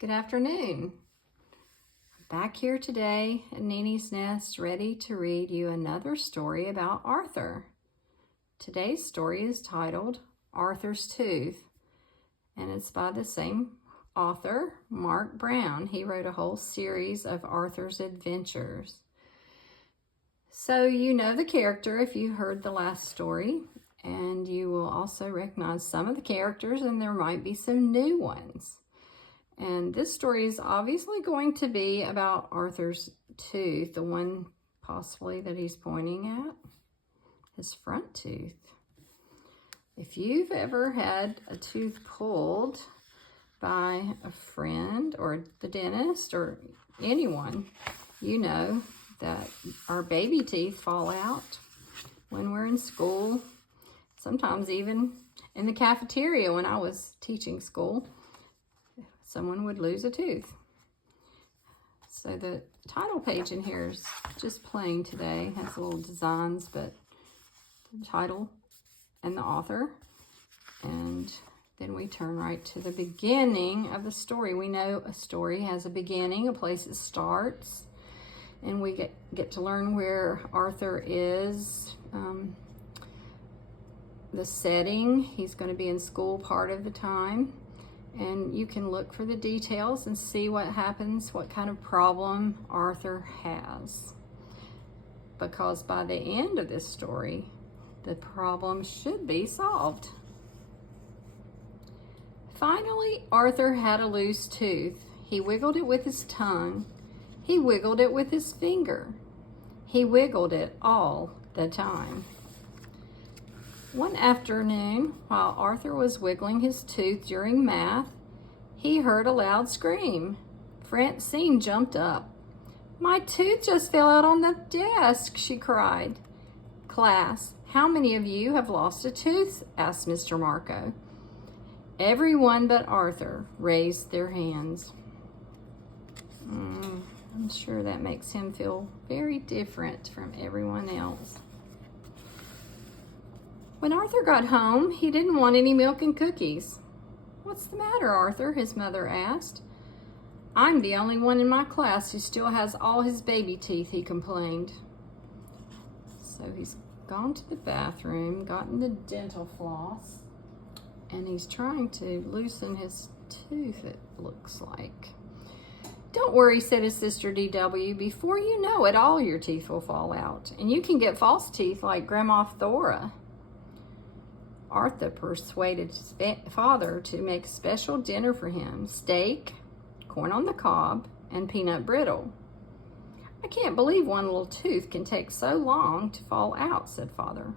Good afternoon. Back here today at Nini's Nest, ready to read you another story about Arthur. Today's story is titled Arthur's Tooth, and it's by the same author, Mark Brown. He wrote a whole series of Arthur's adventures. So you know the character if you heard the last story, and you will also recognize some of the characters, and there might be some new ones. And this story is obviously going to be about Arthur's tooth, the one possibly that he's pointing at, his front tooth. If you've ever had a tooth pulled by a friend or the dentist or anyone, you know that our baby teeth fall out when we're in school, sometimes even in the cafeteria when I was teaching school. Someone would lose a tooth. So the title page in here is just plain today. It has little designs, but the title and the author. And then we turn right to the beginning of the story. We know a story has a beginning, a place it starts. And we get to learn where Arthur is, the setting. He's going to be in school part of the time. And you can look for the details and see what happens, what kind of problem Arthur has. Because by the end of this story, the problem should be solved. Finally, Arthur had a loose tooth. He wiggled it with his tongue. He wiggled it with his finger. He wiggled it all the time. One afternoon, while Arthur was wiggling his tooth during math, he heard a loud scream. Francine jumped up. "My tooth just fell out on the desk," she cried. "Class, how many of you have lost a tooth?" asked Mr. Marco. Everyone but Arthur raised their hands. I'm sure that makes him feel very different from everyone else. When Arthur got home, he didn't want any milk and cookies. "What's the matter, Arthur?" his mother asked. "I'm the only one in my class who still has all his baby teeth," he complained. So he's gone to the bathroom, gotten the dental floss, and he's trying to loosen his tooth, it looks like. "Don't worry," said his sister D.W. "Before you know it, all your teeth will fall out, and you can get false teeth like Grandma Thora." Arthur persuaded his father to make a special dinner for him: steak, corn on the cob, and peanut brittle. "I can't believe one little tooth can take so long to fall out," said Father.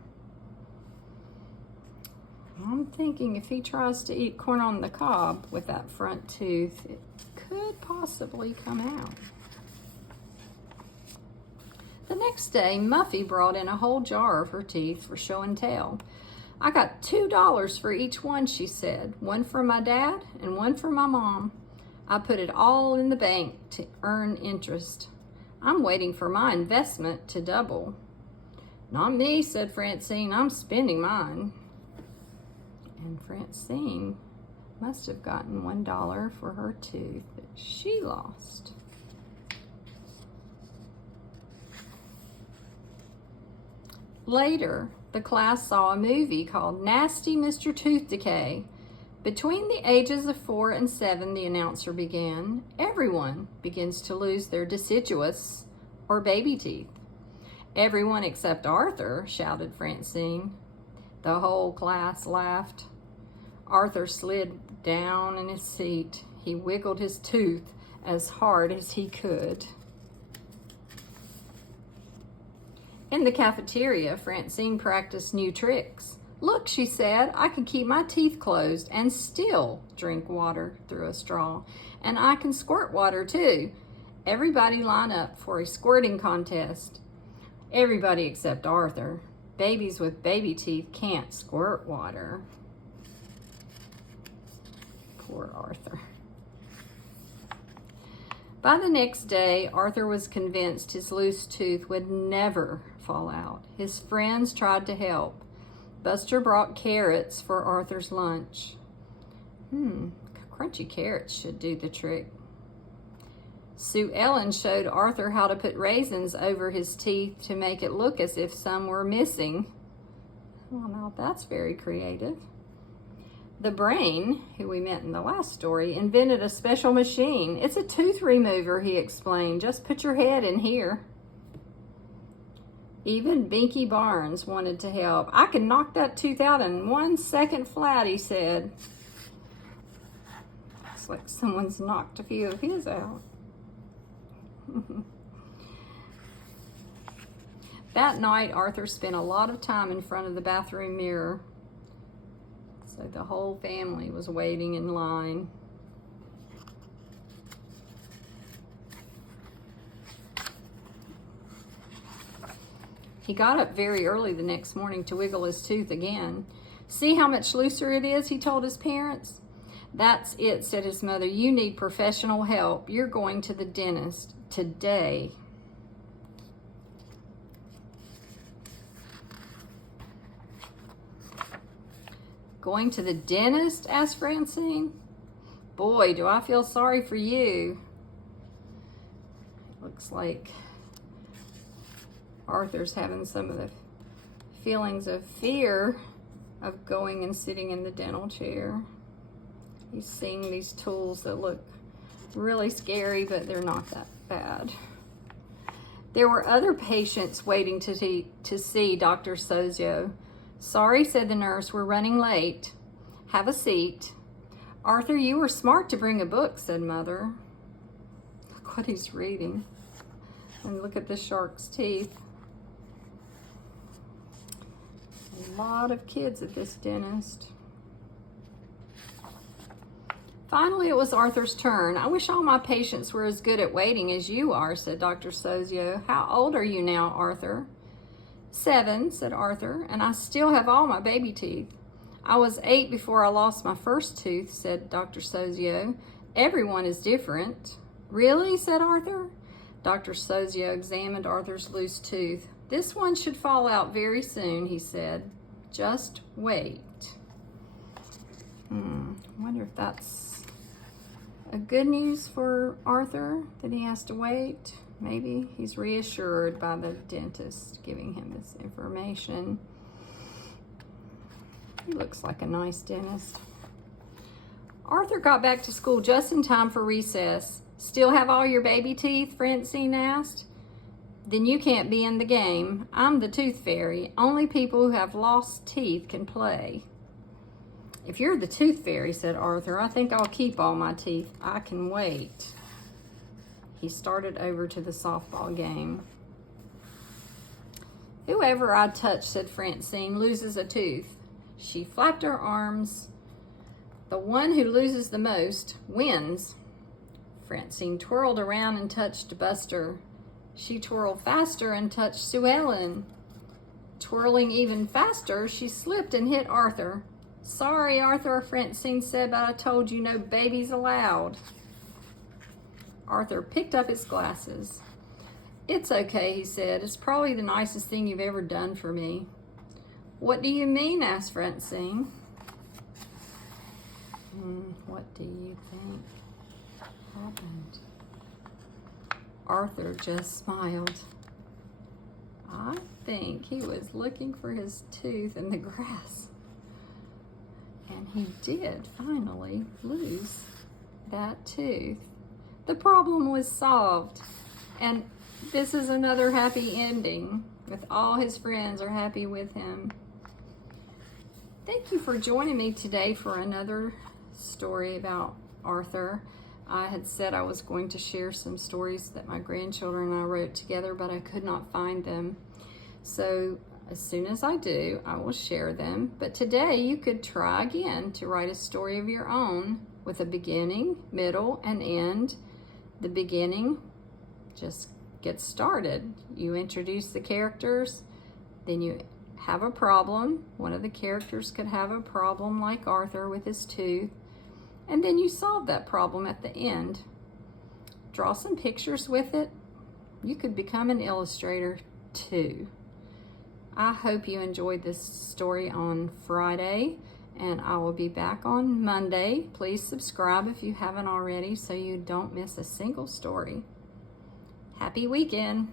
I'm thinking if he tries to eat corn on the cob with that front tooth, it could possibly come out. The next day, Muffy brought in a whole jar of her teeth for show and tell. "I got $2 for each one," she said. "One for my dad and one for my mom. I put it all in the bank to earn interest. I'm waiting for my investment to double." "Not me," said Francine. "I'm spending mine." And Francine must have gotten $1 for her tooth that she lost. Later, the class saw a movie called Nasty Mr. Tooth Decay. "Between the ages of 4 and 7, the announcer began, everyone begins to lose their deciduous or baby teeth." "Everyone except Arthur," shouted Francine. The whole class laughed. Arthur slid down in his seat. He wiggled his tooth as hard as he could. In the cafeteria, Francine practiced new tricks. "Look," she said, "I can keep my teeth closed and still drink water through a straw. And I can squirt water too. Everybody line up for a squirting contest." Everybody except Arthur. Babies with baby teeth can't squirt water. Poor Arthur. By the next day, Arthur was convinced his loose tooth would never fall out. His friends tried to help. Buster brought carrots for Arthur's lunch. Crunchy crunchy carrots should do the trick. Sue Ellen showed Arthur how to put raisins over his teeth to make it look as if some were missing. Well, now that's very creative. The Brain, who we met in the last story, invented a special machine. It's a tooth remover, he explained. Just put your head in here. Even Binky Barnes wanted to help. I can knock that tooth out in 1 second flat, he said. Looks like someone's knocked a few of his out. That night, Arthur spent a lot of time in front of the bathroom mirror. So the whole family was waiting in line. He got up very early the next morning to wiggle his tooth again. See how much looser it is, he told his parents. That's it, said his mother. You need professional help. You're going to the dentist today. Going to the dentist? Asked Francine. Boy, do I feel sorry for you. Looks like Arthur's having some of the feelings of fear of going and sitting in the dental chair. He's seeing these tools that look really scary, but they're not that bad. There were other patients waiting to see Dr. Sozio. Sorry, said the nurse, we're running late. Have a seat. Arthur, you were smart to bring a book, said Mother. Look what he's reading. And look at the shark's teeth. A lot of kids at this dentist. Finally, it was Arthur's turn. I wish all my patients were as good at waiting as you are, said Dr. Sozio. How old are you now, Arthur? 7, said Arthur, and I still have all my baby teeth. I was 8 before I lost my first tooth, said Dr. Sozio. Everyone is different. Really, said Arthur. Dr. Sozio examined Arthur's loose tooth. This one should fall out very soon, he said. Just wait. Wonder if that's a good news for Arthur, that he has to wait. Maybe he's reassured by the dentist giving him this information. He looks like a nice dentist. Arthur got back to school just in time for recess. Still have all your baby teeth? Francine asked. Then you can't be in the game. I'm the tooth fairy. Only people who have lost teeth can play. If you're the tooth fairy, said Arthur, I think I'll keep all my teeth. I can wait. He started over to the softball game. Whoever I touch, said Francine, loses a tooth. She flapped her arms. The one who loses the most wins. Francine twirled around and touched Buster. She twirled faster and touched Sue Ellen. Twirling even faster, she slipped and hit Arthur. Sorry, Arthur, Francine said, but I told you no babies allowed. Arthur picked up his glasses. It's okay, he said. It's probably the nicest thing you've ever done for me. What do you mean? Asked Francine. What do you think happened? Arthur just smiled. I think he was looking for his tooth in the grass. And he did finally lose that tooth. The problem was solved. And this is another happy ending. With all his friends are happy with him. Thank you for joining me today for another story about Arthur. I had said I was going to share some stories that my grandchildren and I wrote together, but I could not find them. So as soon as I do, I will share them. But today you could try again to write a story of your own with a beginning, middle, and end. The beginning just gets started. You introduce the characters, then you have a problem. One of the characters could have a problem like Arthur with his tooth. And then you solve that problem at the end. Draw some pictures with it. You could become an illustrator too. I hope you enjoyed this story on Friday, and I will be back on Monday. Please subscribe if you haven't already so you don't miss a single story. Happy weekend.